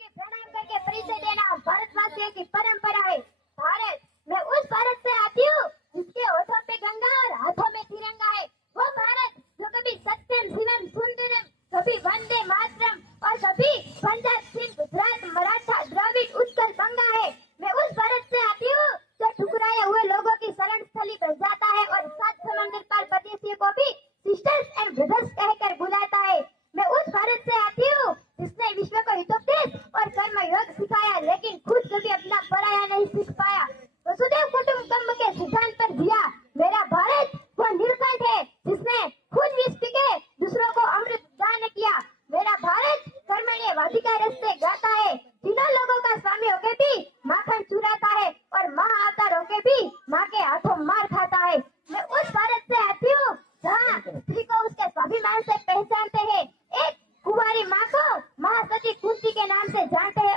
के प्रणाम करके परिचय देना भारतवासियों की परंपरा है। भारत, मैं उस भारत से आती हूँ जिसके होठों पे गंगा और हाथों में तिरंगा है। वो भारत जो कभी सत्यम शिवम सुंदरम, कभी वंदे मातरम और कभी पंजाब सिंध गुजरात मराठा द्रविड़ उत्कल गंगा है। मैं उस भारत से आती हूँ जो ठुकराए हुए लोगों की शरण स्थली बन जाता है और सात समंदर पार परदेशियों को भी सिस्टर्स एंड ब्रदर्स कहकर बुलाता है। मैं उस भारत से आती हूँ जिसने विश्व को हितोपदेश और कर्म योग सिखाया, लेकिन खुद कभी अपना पराया नहीं सीख पाया। वसुदेव कुटुंबकम के सिद्धांत पर जिया। मेरा भारत वो नीलकंठ है जिसने खुद विष पी के दूसरों को अमृत दान किया। मेरा भारत कर्मण्य वाधिका रस्ते गाता है, जिन्हों लोगों का स्वामी होके भी माखन चुराता है और महाअवतार होके भी माँ के हाथों मार खाता है। मैं उस भारत से आती हूँ जहाँ स्त्री को उसके स्वाभिमान से पहचानते हैं, एक कुंवारी माँ को महासती कुंती के नाम से जानते हैं